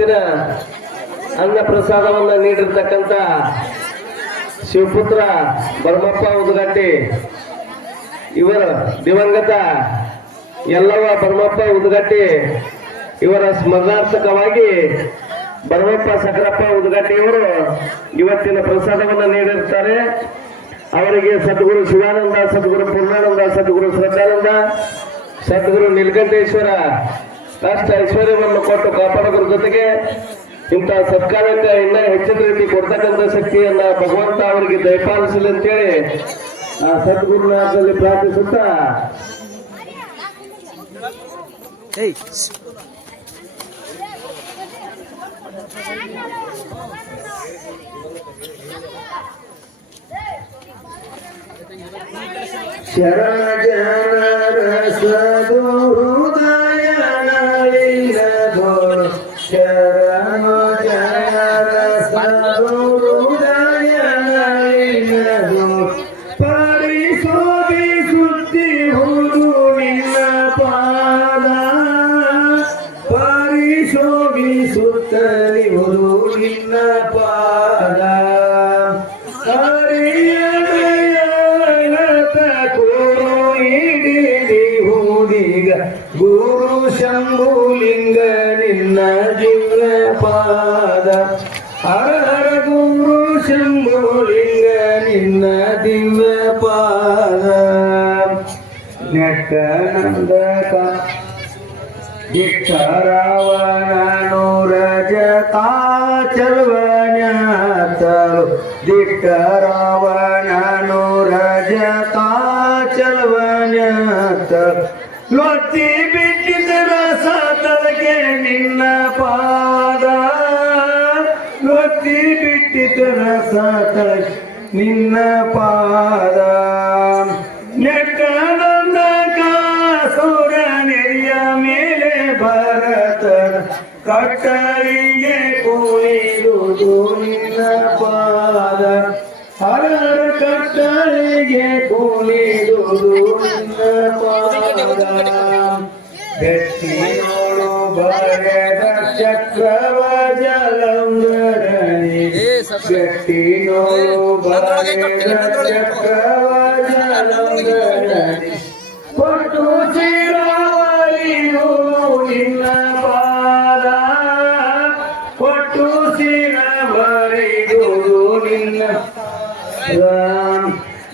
ಇವತ್ತಿನ ಅನ್ನ ಪ್ರಸಾದವನ್ನು ನೀಡಿರ್ತಕ್ಕಂಥ ಶಿವಪುತ್ರ ಭರಮಪ್ಪ ಉದಗಟ್ಟಿ ಇವರ ದಿವಂಗತ ಯಲ್ಲವ್ವ ಭರಮಪ್ಪ ಉದಗಟ್ಟಿ ಇವರ ಸ್ಮರಣಾರ್ಥಕವಾಗಿ ಭರಮಪ್ಪ ಸಕರಪ್ಪ ಉದಗಟ್ಟಿ ಇವರು ಇವತ್ತಿನ ಪ್ರಸಾದವನ್ನು ನೀಡಿರುತ್ತಾರೆ. ಅವರಿಗೆ ಸದ್ಗುರು ಶಿವಾನಂದ, ಸದ್ಗುರು ಪೂರ್ಣಾನಂದ, ಸದ್ಗುರು ಶ್ರದ್ಧಾನಂದ, ಸದ್ಗುರು ನೀಲಕಂಠೇಶ್ವರ ಕಷ್ಟ ಐಶ್ವರ್ಯವನ್ನು ಕೊಟ್ಟು ಕಾಪಾಡೋದ್ರ ಜೊತೆಗೆ ಇಂಥ ಸತ್ಕಾರಕ್ಕೆ ಇನ್ನ ಹೆಚ್ಚಿನ ರೀತಿ ಕೊಡ್ತಕ್ಕಂಥ ಶಕ್ತಿಯನ್ನ ಭಗವಂತ ಅವರಿಗೆ ದಯಪಾಲಿಸಲಿ ಅಂತೇಳಿ ಆ ಸದ್ಗುರುನಾಥದಲ್ಲಿ ಪ್ರಾರ್ಥಿಸುತ್ತಾ ಶರಣ ಜನರ ಸದುಹೃದಯ ನಳಿನಧೋಳು ಶರಣ ಜನರ ಸದುಹೃದಯ ನಳಿನಧೋಳು ಪರಿಶೋಭಿಸುತ್ತಿಹುದು ನಿನ್ನ ಪಾದ ಪರಿಶೋಭಿಸುತ್ತಲಿಹುದು ನಿನ್ನ ಪಾದ ಗುರು ಶಂಭುಲಿಂಗ ನಿನ್ನ ದಿವ್ಯ ಪಾದ ಹರ ಗುರು ಶಂಭುಲಿಂಗ ನಿನ್ನ ದಿವ್ಯ ಪಾದ ನೆಟ್ಟನಂದಕ ದಿಟ್ಟರಾವಣನು ರಜತಾ ಚಲವನ್ಯಾತಳು ದಿಟ್ಟರಾವಣನು ರಜತಾ ಚಲವನ್ಯಾತಳು ಲೊತ್ತಿ ಬಿಟ್ಟಿದ ರಸ ತಲಗೆ ನಿನ್ನ ಪಾದ ಲೊತ್ತಿ ಬಿಟ್ಟಿದ ರಸ ತಲಗೆ ನಿನ್ನ ಪಾದ ನೆಟ್ಟನಂದ ಕಾಸುರ ನೆರೆಯ ಮೇಲೆ ಭರತನ ಕಟ್ಟಳಿಗೆ ಕುಣಿದುದು ನಿನ್ನ ಪಾದ ಹರರ ಕಟ್ಟಳಿಗೆ ಕುಣಿದುದು ನಿನ್ನ ಪಾದ ಗಟ್ಟಿನೋಳು ಬರೆದ ಚಕ್ರವ ಜಲಂಧರಣಿ ಗಟ್ಟಿನೋಳು ಬರೆದ ಚಕ್ರವ ಜಲಂಧರಣಿ ಕೊಟ್ಟು ಸಿರವರಿಯು ನಿನ್ನ ಪಾದ ಕೊಟ್ಟು ಸಿರವರಿಯು ನಿನ್ನ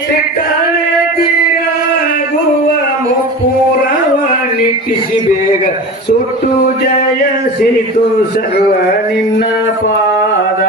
ಸಿಟ್ಟನೆ ತಿರುಗುವ ಮುಪ್ಪುರವ ನಿಟ್ಟಿಸಿ ಬೇಗ ಸುಟ್ಟು ಜಯಸಿತು ಸರ್ವ ನಿನ್ನ ಪಾದ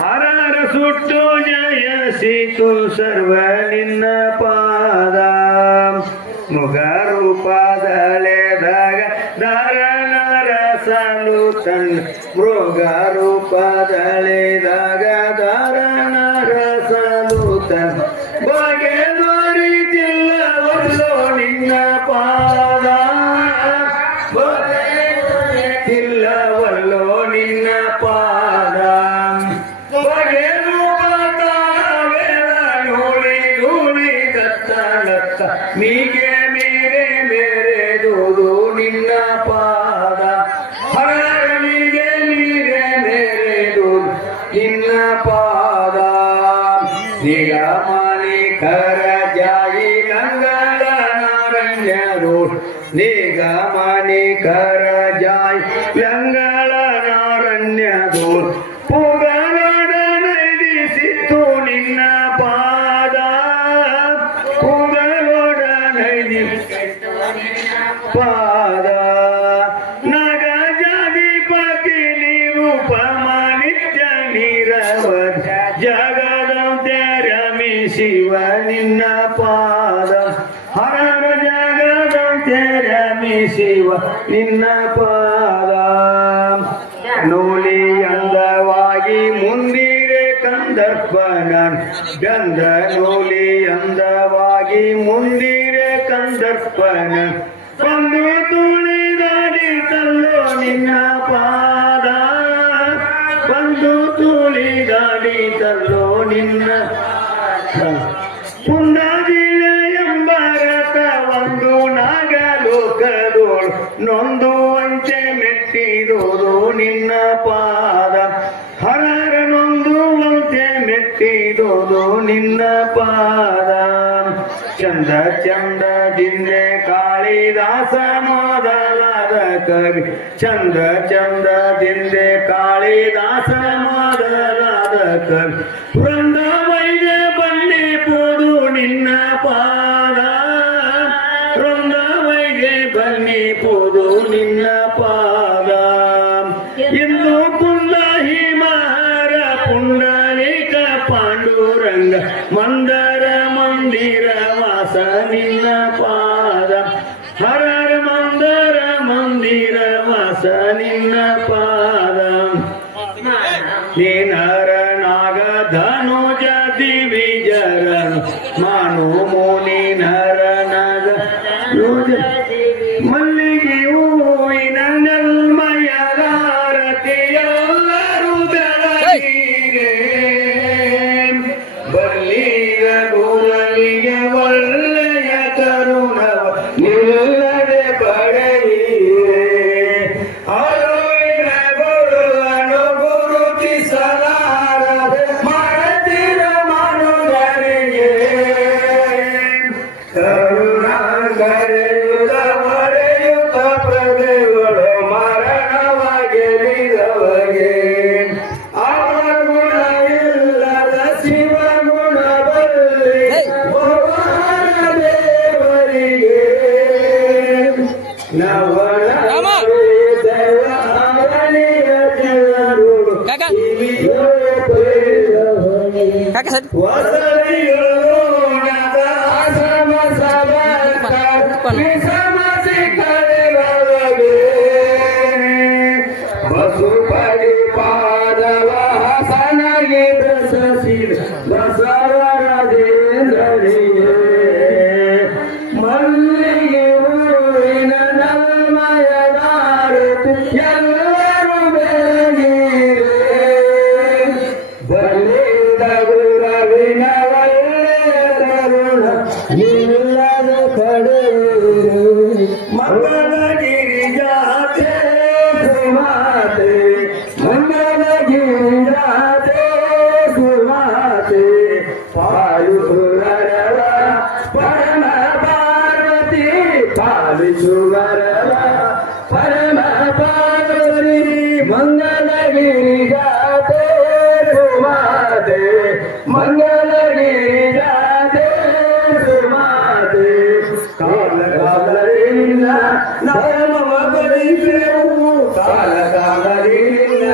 ಹರರ ಸುಟ್ಟು ಜಯಸಿತು ಸರ್ವ ನಿನ್ನ ಪಾದ ಮುಗ ರೂಪದಳೆದಾಗ ಧರಣರ ಸಲು ತನ್ನ ಮೃಗ ರೂಪದಳೆದಾಗ ಧರಣರ ಸಲು ತನ್ನ ಬಗೆ ದೊರಿತಿಲ್ಲವಲ್ಲೋ ನಿನ್ನ ಪಾದ ಇಲ್ಲವಲ್ಲೋ ನಿನ್ನ ಪಾದ ಬಗೆ ರೂಪತಾವೇಳ ಧೂಳಿ ಧೂಳಿ ದತ್ತಲತ್ತ ನೀಗೆ ಮೇರೆ ಮೇರೆದುದು ನಿನ್ನ ಪಾದ ಹರನಿಗೆ ನೀರೆ ಮೇರೆದುದು ನಿನ್ನ ಪಾದ ನಿಗಮನಿಕರ ಜಾಯಿ ನಂಗಳ ನಾರಣ್ಯರು ನಿಗಮನಿಕರ ಜಾಯಿ ಲಂಗಳ ನಾರಣ್ಯರು ಪುಗಲೋಡ ನೈದಿಸಿತ್ತು ನಿನ್ನ ಪಾದ ಪುಗಲೋಡ ನೈದಿಸಿತ್ತು ಪಾದ ನಗ ಜಾಧಿಪತಿ ನಿರೂಪಮ ನಿತ್ಯ ನೀರವ ಜಗದಂತೆ ರಮಿಸಿವ ನಿನ್ನ ಪಾದ ಹರರ ಜಗದಂತೆ ರಮಿಸಿವ ನಿನ್ನ ಪಾದ ನೂಲಿ ಅಂದವಾಗಿ ಮುಂದಿರೆ ಕಂದರ್ಪನ ಗಂಧ ನೂಲಿ ಅಂದವಾಗಿ ಮುಂದಿರೆ ಕಂದರ್ಪನ ಬಂದು ತುಳಿದಾಡಿತಲ್ಲೋ ನಿನ್ನ ಪಾದ ಬಂದು ತುಳಿದಾಡಿತಲ್ಲೋ ನಿನ್ನ ಪುಂಡದಿನ ಎಂಬರತ ಒಂದು ನಾಗಲೋಕದೋಳು ನೊಂದು ಅಂಚೆ ಮೆಟ್ಟಿರೋದು ನಿನ್ನ ಪಾದ ಹರರನೊಂದುವಂತೆ ಮೆಟ್ಟಿದುದು ನಿನ್ನ ಪಾದ ಚಂದ ಚಂದದಿಂದೆ ಕಾಳಿದಾಸ ಮೊದಲಾದ ಕವಿ ಚಂದ ಚಂದದಿಂದೆ ಕಾಳಿದಾಸ ಮೊದಲಾದ ಕವಿ ವೃಂದಾವೈಗೆ ಬನ್ನಿ ಪೋದು ನಿನ್ನ ಪಾದ ವೃಂದಾವೈಗೆ ಬನ್ನಿ ಪೋದು ನಿನ್ನ ಪಾದ ಇಂದು ಕುಂದ ಹಿಮಾರ ಪುಂಡಲಿಕ ಪಾಂಡುರಂಗ ಮಂದರ ಮಂದಿರ ವಾಸ ನಿನ್ನ ಪಾದ ಹರರ ಮಂದರ ಮಂದಿರ ವಾಸ ನಿನ್ನ ಪಾದ ನೀನರ ನಾಗ ಧನುಜ ದಿವಿಜರನು ಮಾನು ಮುನಿ ನರ ನಗ ಮಲ್ಲಿಗೆ ಹೂವಿನ ನಲ್ಮಯಗಾರತಿಯಲ್ಲರೂ ಬೆಳಗಿರೆ ಬಲ್ಲಿಗ ಗುರಲಿಗೆ ಒಳ್ಳೆಯ ಕರುಣವ ನಿಲ್ಲದೆ ಪಡೆಯಿರೆ ಅರುವಿನ ಗುರುವನು ಗುರುತಿಸಲಾರದೆ ಮರತಿರ ಮನುಜರಿಗೆ ಕರುಣಾಗರೆಯುತ ಮರೆಯುತ ಪ್ರಭೆಗಳು ಮರಣವಾಗಿರಿದವಗೆ ಅವಗುಣವಿಲ್ಲದ ಶಿವಗುಣ ಬಲ್ಲಿ ಭಗವಾನ ದೇವರಿಗೆ ನವಳ ದೇವನಿಯ ಜನರು ಬಸುಪಡಿ ಪಾದವ ಹಸನಗೆ ದಸಸಿದ ಬಸವರಾಜೇಂದ್ರನಿಗೆ ಮಲ್ಲಿಗೆ ಹೂವಿನ ನಲ್ಮಯದಾರತಿ ಎಲ್ಲರೂ ಬೆಳಗಿರೆ ಬಲಿಂದ ಗುರವಿನ ಒಳ್ಳೆಯ ಕರುಣ ನಿಲ್ಲದ ಕಡೆಯಿರು ಮಂಗಳಗಿರಿ ಜಾತೆ ಸುಮಾತೆ ಮಂಗಳಗಿರಿ ಜಾತೆ ಸುಮಾತೆ ಪಾಯುರವ ಪರಮ ಪಾರ್ವತಿ ಪಾಲಿಸುವರವ ಪರಮ ಪಾರ್ವತಿ ಮಂಗಳಗಿರಿ ಜಾತೆ ಸುಮಾತೆ ಮಂಗಳಗಿರಿ ಜಾತೆ ಸುಮಾತೆ ಕಾಲ ಕಾಲದಿಂದ ನಾಮವ ಬಲಿಸೆವು ಕಾಲ ಕಾಲದಿಂದ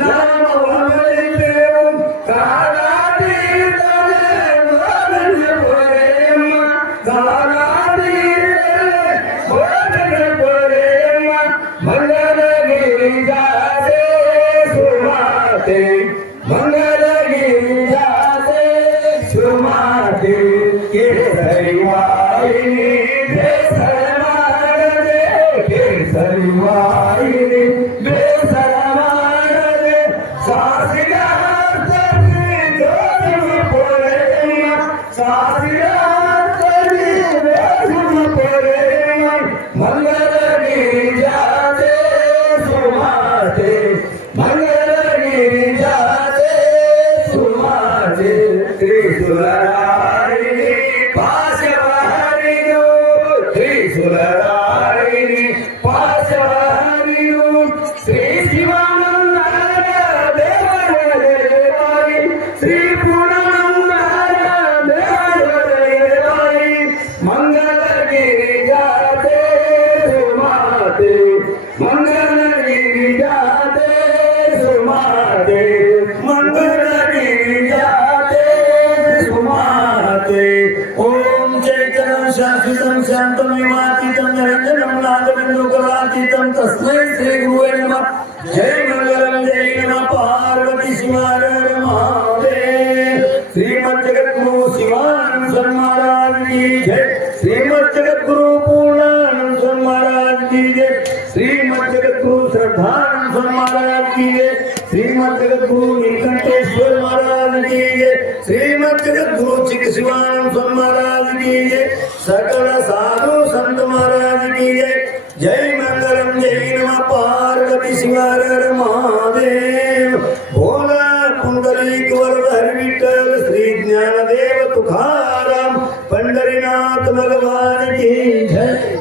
ನಾಮವ ಬಲಿಸೆವು ಕಾಲಾತೀತನೆ ಬೋಧನೆ ಪೊರೆಯಮ್ಮ ಕಾಲಾತೀತನೆ ಬೋಧನೆ ಪೊರೆಯಮ್ಮ ಮಂಗಳಗಿರಿ ಜಾತೆ ಸುಮಾತೆ ಮಂಗಳಗಿರಿ ಜಾತೆ ಸುಮಾತೆ ಕೇಸರಿವಾಯಿನಿ ಬೇಸರ ಮಾಡದೆ ಕೇಸರಿವಾಯಿನಿ ಬೇಸರ ಮಾಡದೆ ಸಾಸಿಗ ಪೊರೆಯಮ್ಮ ಸಾಸಿಗ ಪೊರೆಯಮ್ಮ ಮಂಗಳಗಿರಿ ಜಾತೆ ಸುಮಾತೆ ಮಂಗಳಗಿರಿ ಜಾತೆ ಸುಮಾತೆ ತ್ರಿಶೂಲಧಾರಿಣಿ ಪಾಶವಹರಿಣು ತ್ರಿಶೂಲಧಾರಿಣಿ ಪಾಶವಹರಿಣು ಶ್ರೀ ಶಿವಾನಂದರ ದೇವರೇ ಶ್ರೀ ಪೂರ್ಣಾನಂದರ ದೇವರೇ ಮಂಗಳಗಿರಿ ಜಾತೆ ಸುಮಾತೆ ಮಂಗಳಗಿರಿ ಜಾತೆ ಸುಮಾತೆ ಮಂಗಳಗಿರಿ ಜಾತೆ ಸುಮಾತೆ ಓಂ ಚೈತನ್ಯ ಶಾಶ್ವತಂ ಶಾಂತಮೇವಾತೀತಂ ನಿರಂಜನಂ ನಾದಬಿಂದುಕಲಾತೀತಂ ತಸ್ಮೈ ಶ್ರೀ ಗುರುವೇ ನಮಃ ಜೈ ಮಂಗಲಂ ಜೈ ನಮಃ ಪಾರ್ವತಿ ಶಿವಾಯ ಮಹಾದೇವ ಶ್ರೀಮದ್ ಜಗದ್ಗುರು ಶಿವಾನಂದ ಸ್ವಾಮಿ महाराज की जय श्रीमद जगद्गुरु पूर्णानंद स्वामी महाराज की जय श्रीमद जगद्गुरु श्रद्धानंद स्वामी महाराज की जय श्रीमद जगद्गुरु नीलकंठेश्वर महाराज की जय श्रीमद जगद्गुरु चिक शिवानंद स्वामी महाराज की जय सकल साधु संत महाराज की जय जय मंगलम जय नमः पार्वती शिवाय महादेव। तुकाराम पंढरीनाथ भगवान की जय।